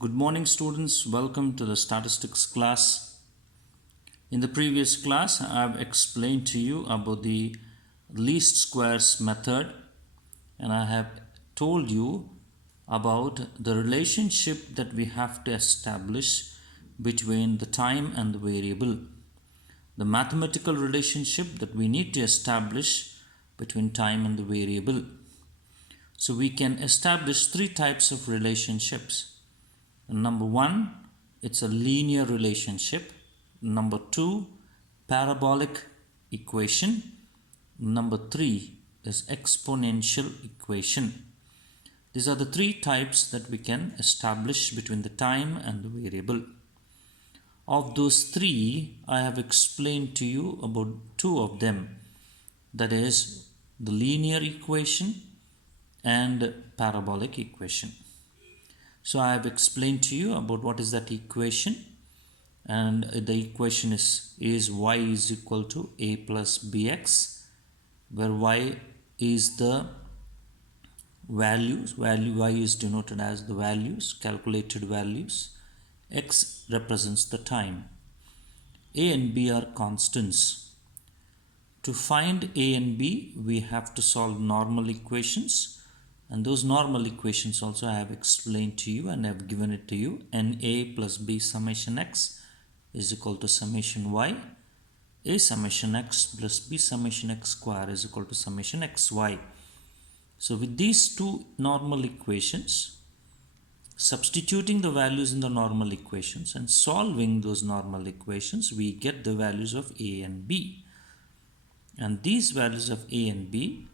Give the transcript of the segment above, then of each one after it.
Good morning, students. Welcome to the statistics class. In the previous class, I have explained to you about the least squares method, and I have told you about the relationship that we have to establish between the time and the variable. The mathematical relationship that we need to establish between time and the variable. So we can establish three types of relationships. Number one, it's a linear relationship. Number two, parabolic equation. Number three is exponential equation. These are the three types that we can establish between the time and the variable. Of those three, I have explained to you about two of them. That is the linear equation and parabolic equation. So I have explained to you about what is that equation, and the equation is y is equal to a plus bx, where y is the values, y is denoted as the values, calculated values, x represents the time. A and b are constants. To find a and b, we have to solve normal equations. And those normal equations also I have explained to you and I have given it to you. Na plus b summation x is equal to summation y. A summation x plus b summation x square is equal to summation xy. So with these two normal equations, substituting the values in the normal equations and solving those normal equations, we get the values of a and b. And these values of a and b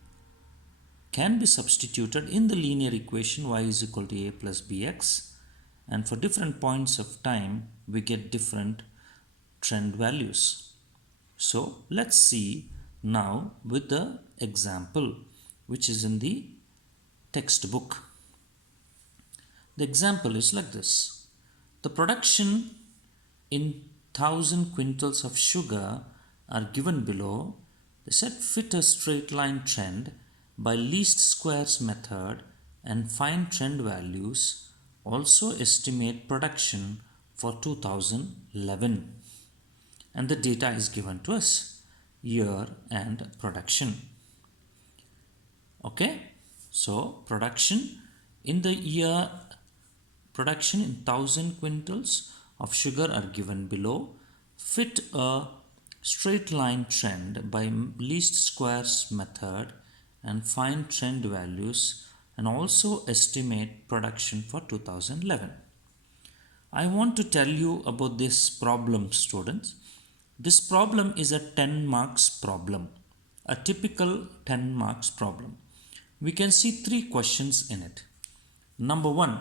can be substituted in the linear equation y is equal to a plus bx, and for different points of time we get different trend values. So let's see now with the example which is in the textbook. The example is like this. The production in 1000 quintals of sugar are given below. They said fit a straight line trend by least squares method and find trend values. Also estimate production for 2011. And the data is given to us, year and production. Okay, so production in the year, production in 1000 quintals of sugar are given below. Fit a straight line trend by least squares method and find trend values and also estimate production for 2011. I want to tell you about this problem, students. This problem is a 10 marks problem, a typical 10 marks problem. We can see three questions in it. Number one,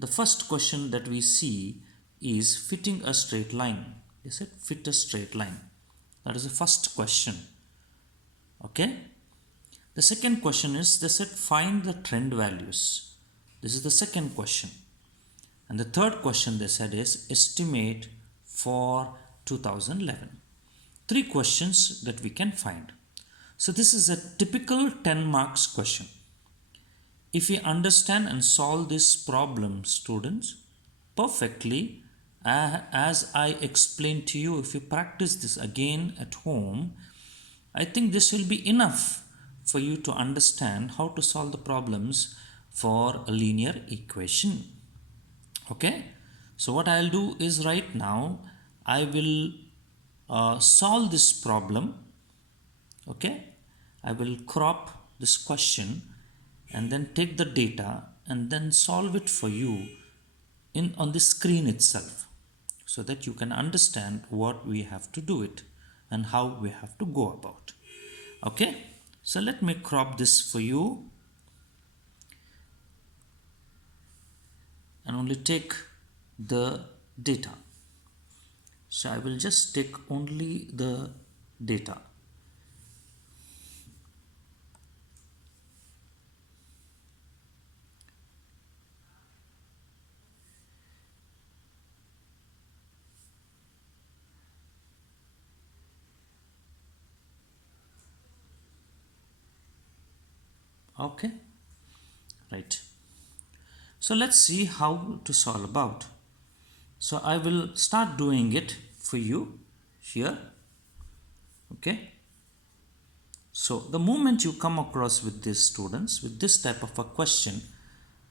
the first question that we see is fitting a straight line. They said fit a straight line. That is the first question. Okay. The second question is they said find the trend values. This is the second question. And the third question they said is estimate for 2011. Three questions that we can find. So this is a typical 10 marks question. If you understand and solve this problem, students, perfectly, as I explained to you, if you practice this again at home, I think this will be enough for you to understand how to solve the problems for a linear equation. Okay, so what I'll do is right now I will solve this problem. Okay, I will crop this question and then take the data and then solve it for you on the screen itself, so that you can understand what we have to do it and how we have to go about. Okay, so let me crop this for you and only take the data. So I will just take only the data. Okay, right. So let's see how to solve about. So I will start doing it for you here. Okay. So the moment you come across with these students with this type of a question,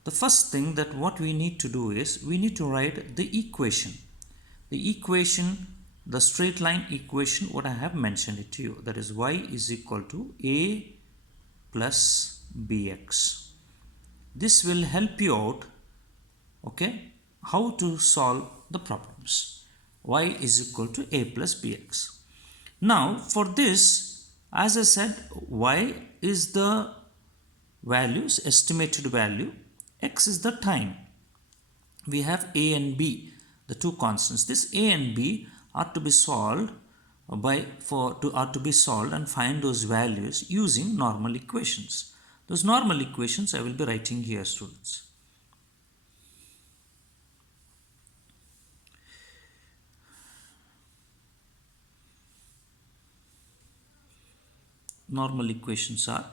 the first thing that what we need to do is we need to write the equation. The equation, the straight line equation, what I have mentioned it to you, that is y is equal to a plus bx. This will help you out, okay, how to solve the problems. Y is equal to a plus bx. Now for this, as I said, y is the values, estimated value, x is the time. We have a and b, the two constants. This a and b are to be solved are to be solved and find those values using normal equations. Those normal equations I will be writing here, students. Normal equations are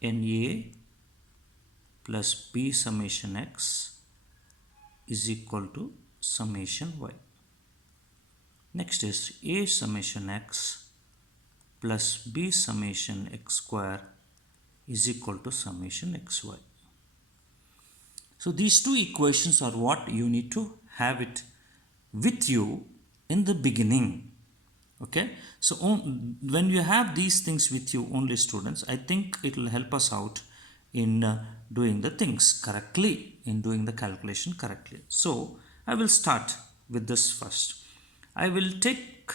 NA plus B summation x is equal to summation y. Next is A summation x plus B summation x square is equal to summation xy. So these two equations are what you need to have it with you in the beginning. Okay, so when you have these things with you only, students, I think it will help us out in doing the things correctly, in doing the calculation correctly. So I will start with this first. I will take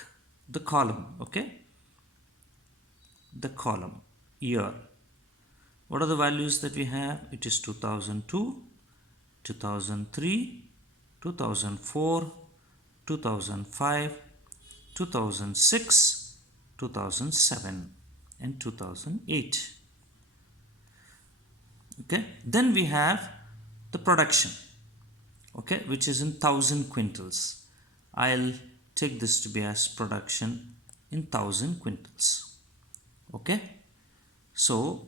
the column, okay, the column year. What are the values that we have? It is 2002, 2003, 2004, 2005, 2006, 2007 and 2008. Okay, then we have the production, okay, which is in 1000 quintals. I'll take this to be as production in 1000 quintals. Okay, so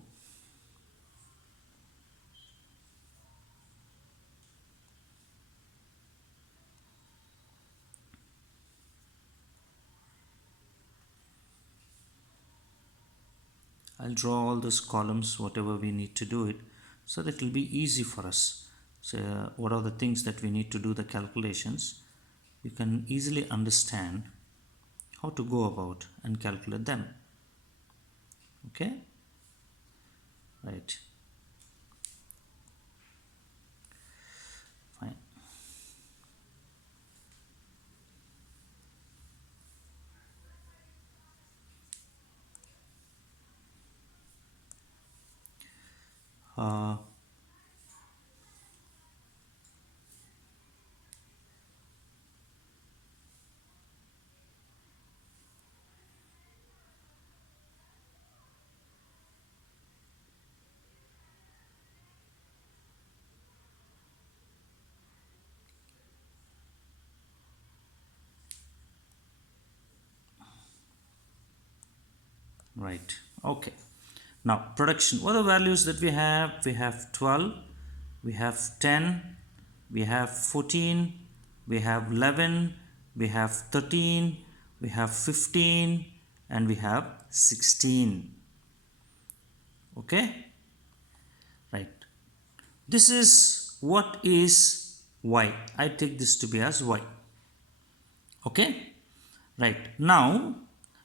I'll draw all those columns, whatever we need to do it, so that it will be easy for us. So what are the things that we need to do the calculations? You can easily understand how to go about and calculate them. Okay, right, fine. Right, okay. Now production, what are the values that we have? We have 12, we have 10, we have 14, we have 11, we have 13, we have 15 and we have 16. Okay, right. This is what is y. I take this to be as y. Okay, right. Now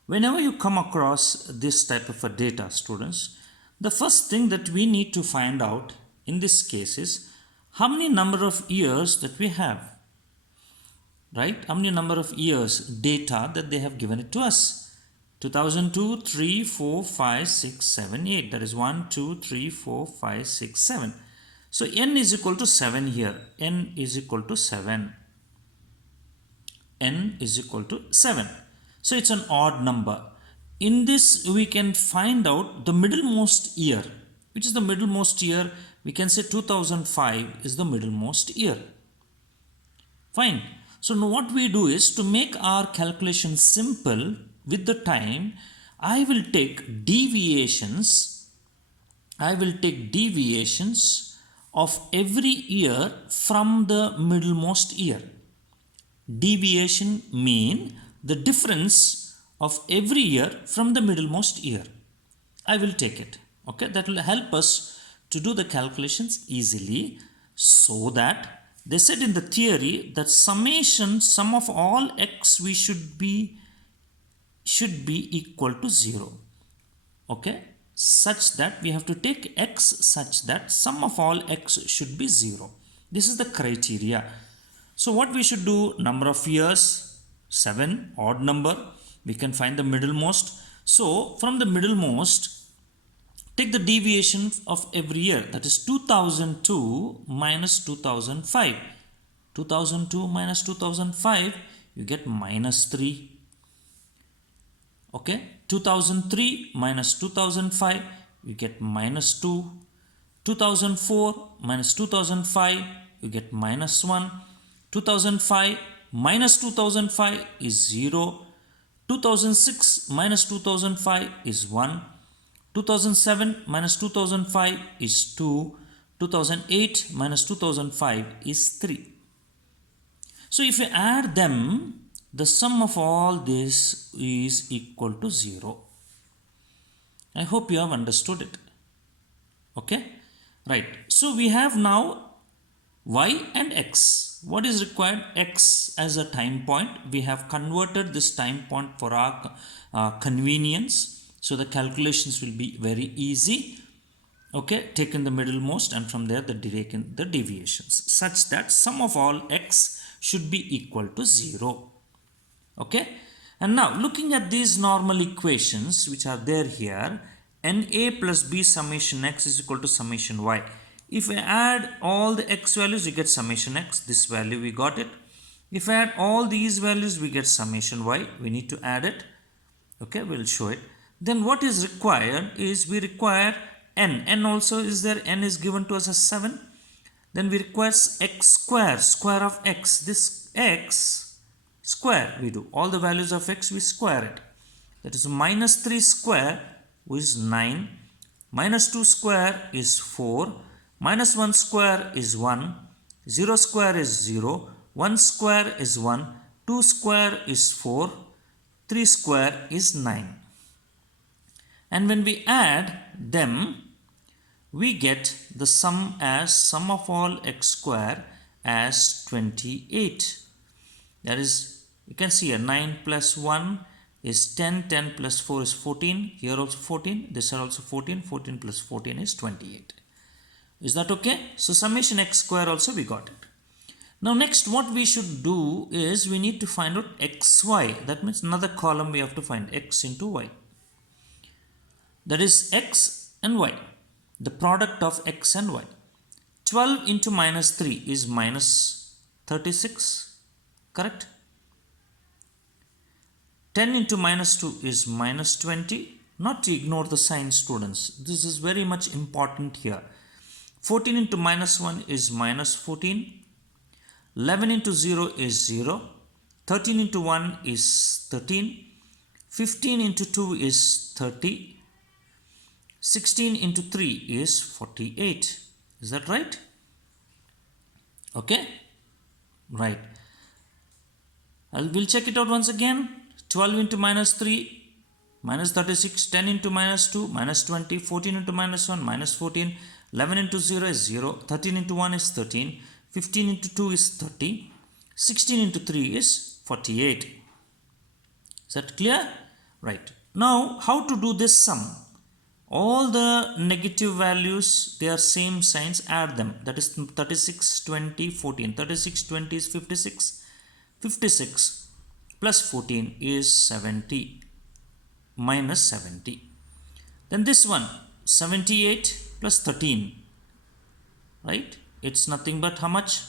whenever you come across this type of a data, students, the first thing that we need to find out in this case is how many number of years that we have, right? How many number of years data that they have given it to us? 2002, 3, 4, 5, 6, 7, 8. That is 1, 2, 3, 4, 5, 6, 7. So n is equal to 7 here. N is equal to 7. N is equal to 7. So it's an odd number. In this we can find out the middlemost year. Which is the middlemost year? We can say 2005 is the middlemost year. Fine. So now what we do is, to make our calculation simple with the time, I will take deviations. I will take deviations of every year from the middlemost year. Deviation mean the difference of every year from the middlemost year. I will take it. Okay, that will help us to do the calculations easily, so that they said in the theory that summation sum of all x we should be equal to 0. Okay, such that we have to take x such that sum of all x should be 0. This is the criteria. So what we should do, number of years 7, odd number, we can find the middlemost. So from the middlemost, take the deviation of every year, that is 2002 minus 2005. 2002 minus 2005, you get minus 3. Okay, 2003 minus 2005, you get minus 2. 2004 minus 2005, you get minus 1. 2005 minus 2005 is 0. 2006 minus 2005 is 1. 2007 minus 2005 is 2. 2008 minus 2005 is 3. So if you add them, the sum of all this is equal to 0. I hope you have understood it. Okay, right. So we have now y and x. What is required? X as a time point. We have converted this time point for our convenience. So the calculations will be very easy. Okay, taken the middlemost and from there the deviations, such that sum of all x should be equal to 0. Okay, and now looking at these normal equations which are there here, na plus b summation x is equal to summation y. If I add all the x values, you get summation x. This value we got it. If I add all these values, we get summation y. We need to add it. Okay, we'll show it. Then what is required is we require n. N also is there. N is given to us as 7. Then we require x square, square of x. This x square we do. All the values of x we square it. That is minus 3 square is 9. Minus 2 square is 4. Minus 1 square is 1. 0 square is 0. 1 square is 1. 2 square is 4. 3 square is 9. And when we add them, we get the sum as sum of all x square as 28. That is, you can see here 9 plus 1 is 10, 10 plus 4 is 14, here also 14, this are also 14, 14 plus 14 is 28. Is that okay? So summation x square also we got it. Now next what we should do is we need to find out xy. That means another column we have to find x into y. That is x and y, the product of x and y. 12 into minus 3 is minus 36, correct? 10 into minus 2 is minus 20. Not to ignore the sign, students. This is very much important here. 14 into minus 1 is minus 14. 11 into 0 is 0. 13 into 1 is 13. 15 into 2 is 30. 16 into 3 is 48. Is that right? Okay? Right. We'll check it out once again. 12 into minus 3, minus 36. 10 into minus 2, minus 20. 14 into minus 1, minus 14. 11 into 0 is 0. 13 into 1 is 13. 15 into 2 is 30. 16 into 3 is 48. Is that clear? Right. Now, how to do this sum? All the negative values, they are same signs, add them. That is 36, 20, 14. 36, 20 is 56. 56 plus 14 is 70 minus 70. Then this one, 78 plus 13, right? It's nothing but how much?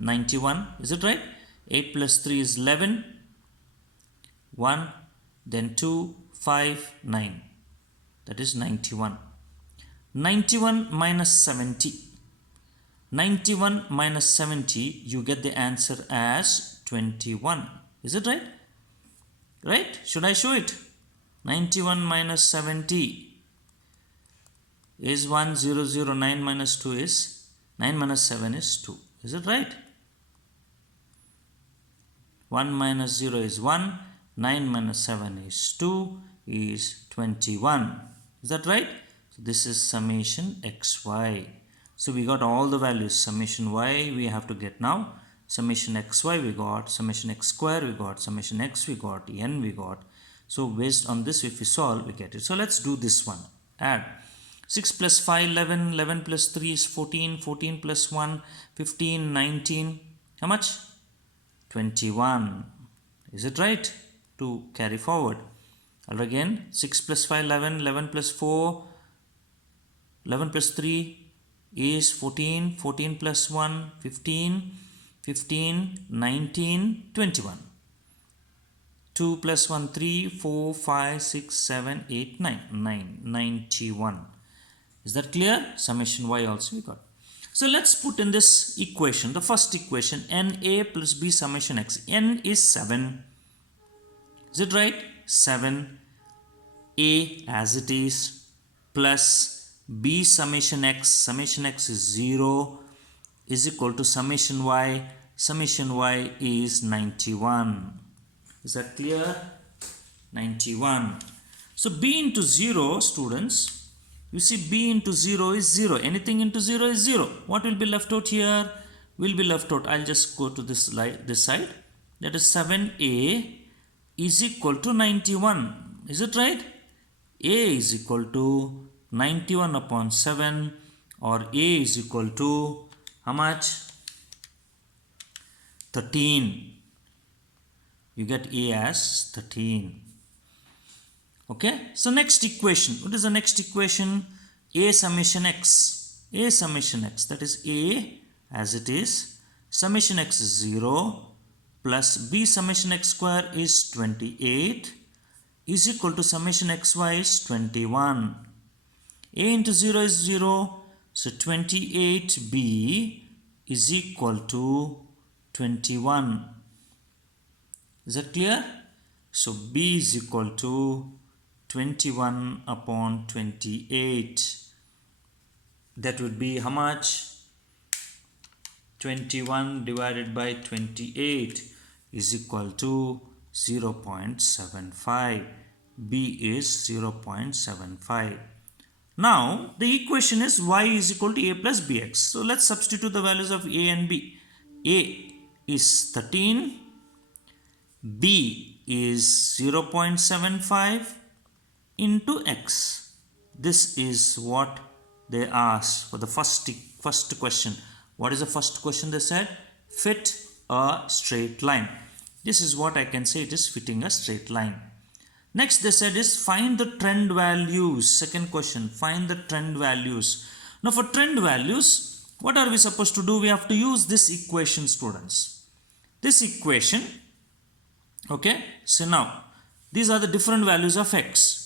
91. Is it right? 8 plus 3 is 11. 1, then 2, 5, 9. That is 91. 91 minus 70. 91 minus 70, you get the answer as 21. Is it right? Right? Should I show it? 91 minus 70 is 1009 minus 2 is 9 minus 7 is 2. Is it right? 1 minus 0 is 1. 9 minus 7 is 2 is 21. Is that right? So this is summation xy. So we got all the values. Summation y we have to get now. Summation xy we got. Summation x square we got. Summation x we got. N we got. So based on this, if we solve, we get it. So let's do this one. Add. 6 plus 5, 11. 11 plus 3 is 14. 14 plus 1, 15, 19. How much? 21. Is it right? To carry forward. Or again, 6 plus 5, 11. 11 plus 4, 11 plus 3 is 14. 14 plus 1, 15. 15, 19, 21. 2 plus 1, 3, 4, 5, 6, 7, 8, 9. 91. Is that clear? Summation y also we got. So let's put in this equation, the first equation, NA plus B summation x. N is 7. Is it right? 7. A as it is plus B summation x is 0 is equal to summation y. Summation y is 91. Is that clear? 91. So b into 0, students, you see b into 0 is 0. Anything into 0 is 0. What will be left out here? Will be left out. I'll just go to this side. That is 7a is equal to 91. Is it right? A is equal to 91 upon 7, or A is equal to how much? 13. You get A as 13. Okay. So next equation. What is the next equation? A summation x. A summation x. That is A as it is. Summation x is 0 plus B summation x square is 28 is equal to summation xy is 21. A into 0 is 0. So 28b is equal to 21. Is that clear? So b is equal to 21 upon 28. That would be how much? 21 divided by 28 is equal to 0.75. B is 0.75. Now the equation is y is equal to a plus bx. So let's substitute the values of a and b. A is 13. B is 0.75 into x. This is what they asked for the first question. What is the first question they said? Fit a straight line. This is what I can say, it is fitting a straight line. Next they said is find the trend values. Second question, find the trend values. Now for trend values, what are we supposed to do? We have to use this equation, students. This equation, okay. So now these are the different values of x.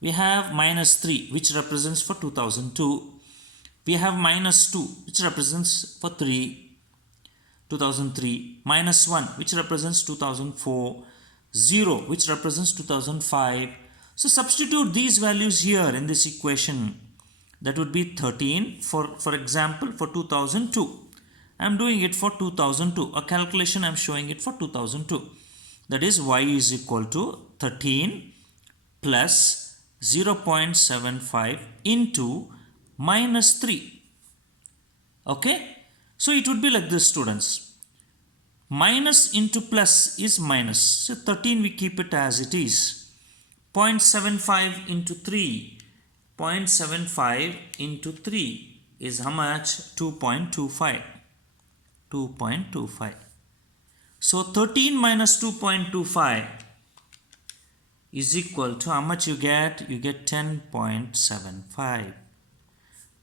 We have minus 3 which represents for 2002. We have minus 2 which represents for 2003. Minus 1 which represents 2004. 0 which represents 2005. So substitute these values here in this equation. That would be 13 for example for 2002. I am doing it for 2002. A calculation I am showing it for 2002. That is y is equal to 13 plus 0.75 into minus 3. Okay. So it would be like this, students. Minus into plus is minus. So 13 we keep it as it is. 0.75 into 3. 0.75 into 3 is how much? 2.25. 2.25. So 13 minus 2.25 is equal to how much you get? You get 10.75.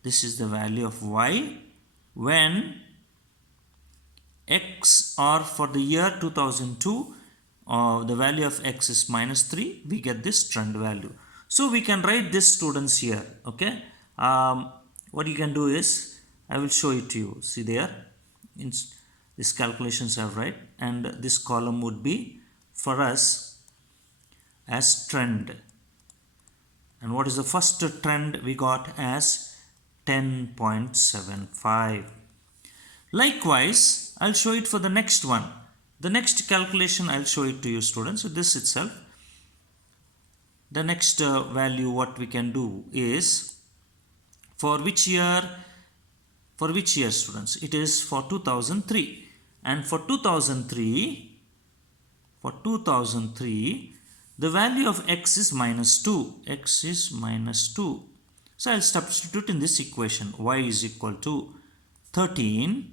This is the value of y when x, or for the year 2002, the value of x is minus 3, we get this trend value. So we can write this, students, here. Okay. What you can do is, I will show it to you. See there, in these calculations I have write, and this column would be for us as trend. And what is the first trend we got as 10.75. Likewise, I'll show it for the next one. The next calculation I'll show it to you students. So this itself, the next value what we can do is for which year? For which year students? It is for 2003. And for 2003, the value of x is minus 2. X is minus 2. So I'll substitute in this equation. Y is equal to 13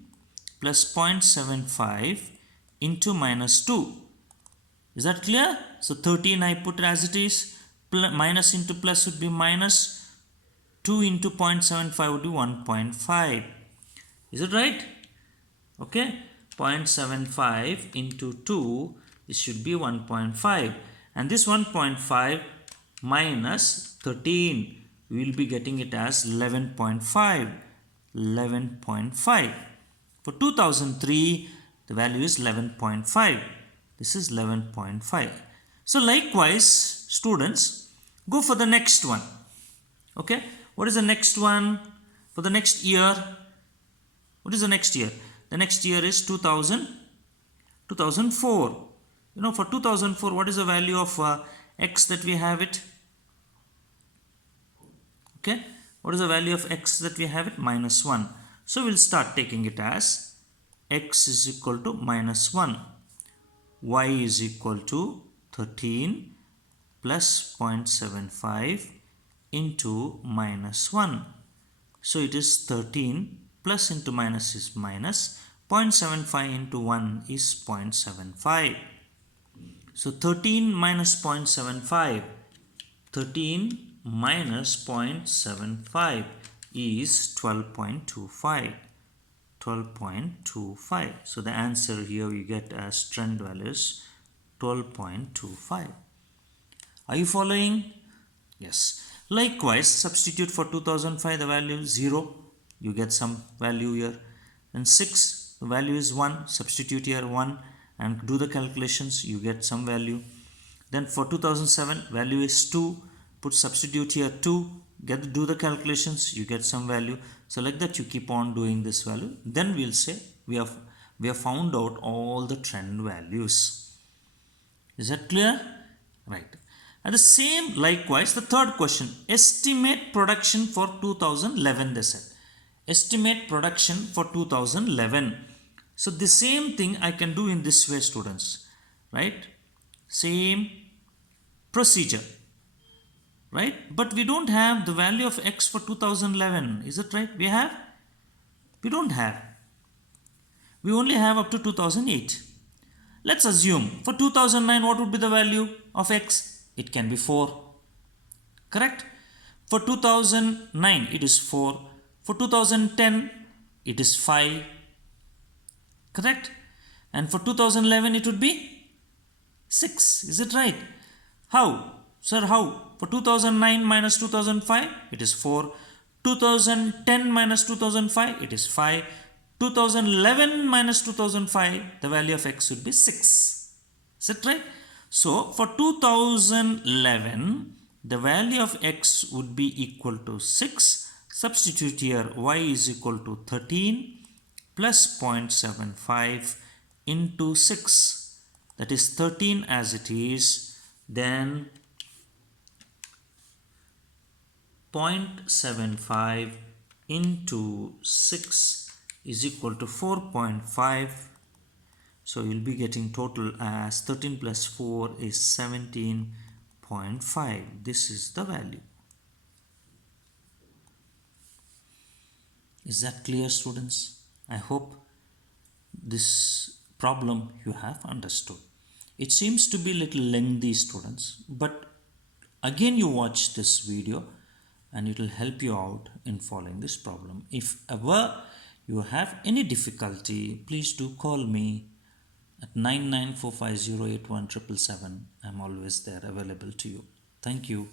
plus 0.75 into minus 2. Is that clear? So 13 I put as it is. Minus into plus would be minus. 2 into 0.75 would be 1.5. Is it right? Okay. 0.75 into 2, this should be 1.5. And this 1.5 minus 13, we will be getting it as 11.5. 11.5. For 2003, the value is 11.5. This is 11.5. So likewise, students, go for the next one. Okay. What is the next one? For the next year, what is the next year? The next year is 2004. You know, for 2004, what is the value of x that we have it? Okay. What is the value of x that we have it? Minus 1. So we'll start taking it as x is equal to minus 1. Y is equal to 13 plus 0.75 into minus 1. So it is 13 plus into minus is minus. 0.75 into 1 is 0.75. So 13 minus 0.75. 13 minus 0.75 is 12.25. 12.25. So the answer here you get as trend value is 12.25. Are you following? Yes. Likewise, substitute for 2005 the value is 0. You get some value here. Then 6, the value is 1. Substitute here 1 and do the calculations. You get some value. Then for 2007, value is 2. Put substitute here 2. Do the calculations. You get some value. So like that you keep on doing this value. Then we'll say we have found out all the trend values. Is that clear? Right. And the same likewise, the third question, estimate production for 2011, they said. Estimate production for 2011. So the same thing I can do in this way, students, right? Same procedure, right? But we don't have the value of x for 2011. Is it right? We have? We don't have. We only have up to 2008. Let's assume for 2009, what would be the value of x? It can be 4. Correct? For 2009, it is 4. For 2010, it is 5. Correct? And for 2011, it would be 6. Is it right? How? Sir, how? For 2009 minus 2005, it is 4. 2010 minus 2005, it is 5. 2011 minus 2005, the value of x would be 6. Is it right? So, for 2011, the value of x would be equal to 6. Substitute here y is equal to 13 plus 0.75 into 6. That is 13 as it is. Then 0.75 into 6 is equal to 4.5. So you'll be getting total as 13 plus 4 is 17.5. This is the value. Is that clear, students? I hope this problem you have understood. It seems to be a little lengthy, students, but again you watch this video and it will help you out in following this problem. If ever you have any difficulty, please do call me at 9945081777. I'm always there available to you. Thank you.